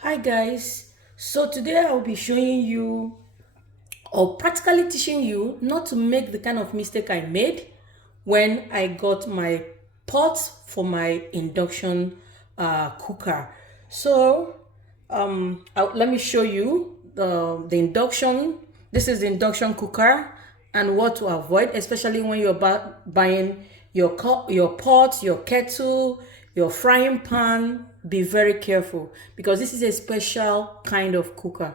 Hi guys, so today I'll be showing you or practically teaching you not to make the kind of mistake I made when I got my pot for my induction cooker. So let me show you the induction. This is the induction cooker and what to avoid, especially when you're buying your pot, your kettle, your frying pan. Be very careful because this is a special kind of cooker.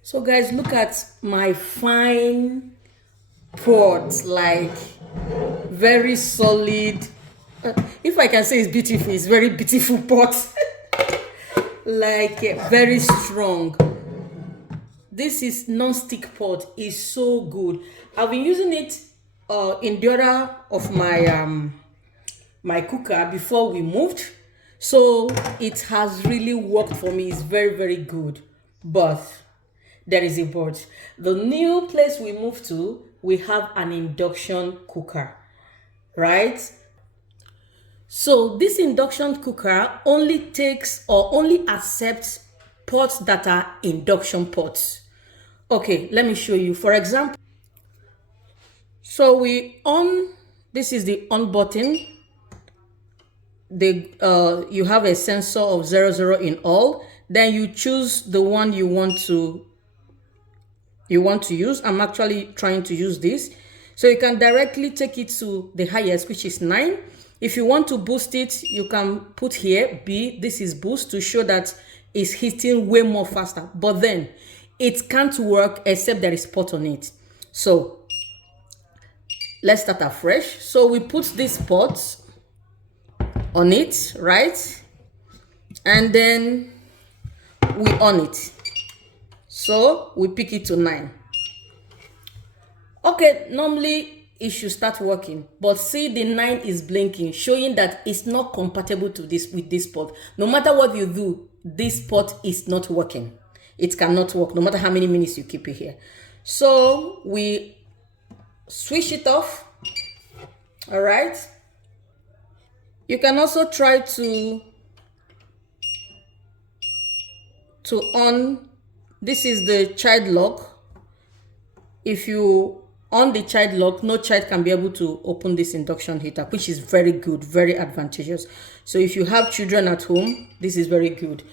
So guys, look at my fine pot, like very solid. If I can say it's beautiful, it's very beautiful pot. Like very strong. This is non-stick pot, is so good. I've been using it in the order of my cooker before we moved, so it has really worked for me. It's very good, but there is a but. The new place we moved to, we have an induction cooker, right? So this induction cooker only takes or only accepts pots that are induction pots. Okay, let me show you. For example, so we on, this is the on button. You have a sensor of 00 in all. Then you choose the one you want to use. I'm actually trying to use this. So you can directly take it to the highest, which is 9. If you want to boost it, you can put here B. This is boost to show that it's hitting way more faster. But then it can't work except there is pot on it. So let's start afresh. So we put this pot on it, right? And then we on it. So we pick it to 9. Okay, normally it should start working, but see the 9 is blinking, showing that it's not compatible to this with this port. No matter what you do, this port is not working. It cannot work no matter how many minutes you keep it here. So we switch it off. All right. You can also try to on. This is the child lock. If you on the child lock, no child can be able to open this induction heater, which is very good, very advantageous. So if you have children at home, this is very good.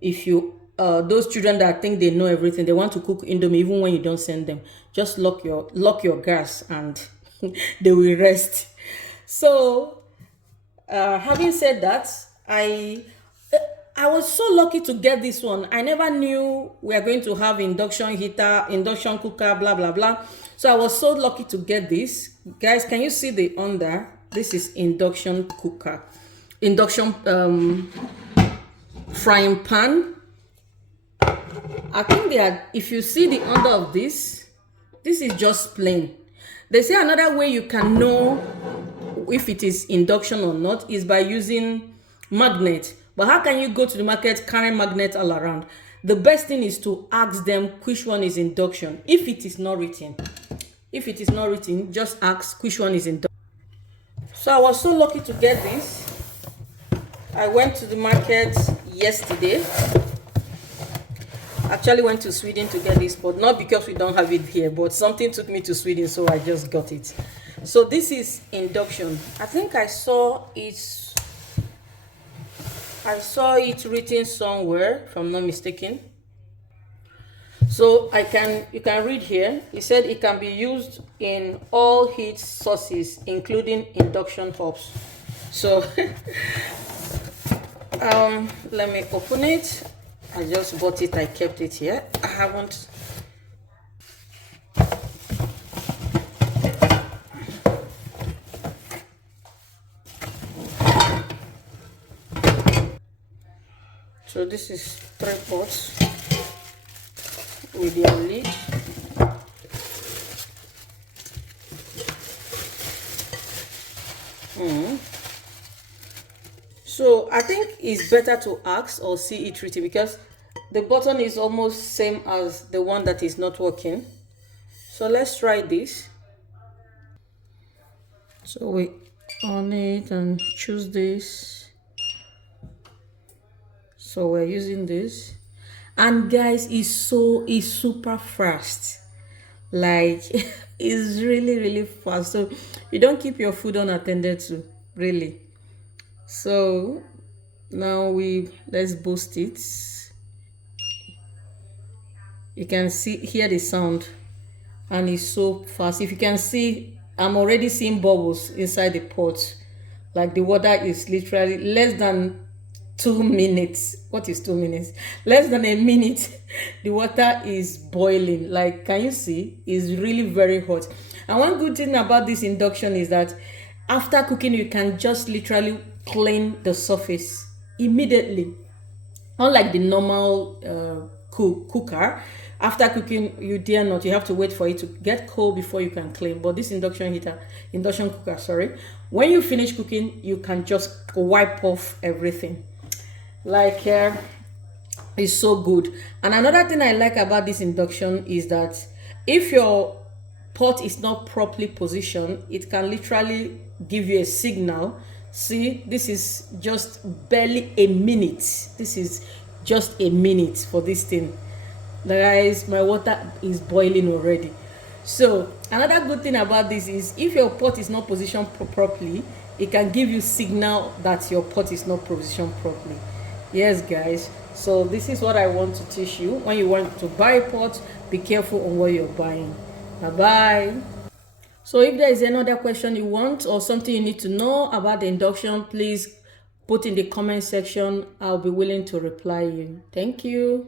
If you those children that think they know everything, they want to cook indomie even when you don't send them, just lock your gas and they will rest. So having said that, I was so lucky to get this one. I never knew we are going to have induction heater, induction cooker, blah blah blah. So I was so lucky to get this. Guys, can you see the under? This is induction cooker, induction frying pan. I think they are, if you see the under of this is just plain. They say another way you can know if it is induction or not is by using magnet. But how can you go to the market carrying magnet all around? The best thing is to ask them which one is induction. If it is not written, just ask which one is induction. So I was so lucky to get this. I went to the market yesterday. Actually went to Sweden to get this, but not because we don't have it here, but something took me to Sweden, so I just got it. So this is induction. I think I saw it written somewhere, if I'm not mistaken. So you can read here. It said it can be used in all heat sources, including induction hobs. So let me open it. I just bought it. I kept it here. I haven't. So this is 3 pots with their lid. So I think it's better to ask or see it written because the button is almost same as the one that is not working. So let's try this. So we on it and choose this. So we're using this, and guys, it's super fast. Like it's really fast. So you don't keep your food unattended to, really. So now let's boost it. You can hear the sound, and it's so fast. If you can see, I'm already seeing bubbles inside the pot. Like the water is literally less than 2 minutes. What is 2 minutes? Less than a minute. The water is boiling. Like, can you see? It's really very hot. And one good thing about this induction is that after cooking, you can just literally clean the surface immediately. Unlike the normal cooker, after cooking, you dare not, you have to wait for it to get cold before you can clean. But this induction cooker, sorry, when you finish cooking, you can just wipe off everything. Like, it's so good. And another thing I like about this induction is that if your pot is not properly positioned, it can literally give you a signal. See, this is just barely a minute. This is just a minute for this thing. Guys, my water is boiling already. So another good thing about this is if your pot is not positioned properly, it can give you signal that your pot is not positioned properly. Yes, guys, so this is what I want to teach you. When you want to buy a pot, be careful on what you're buying. Bye bye. So if there is another question you want or something you need to know about the induction, please put in the comment section. I'll be willing to reply you. Thank you.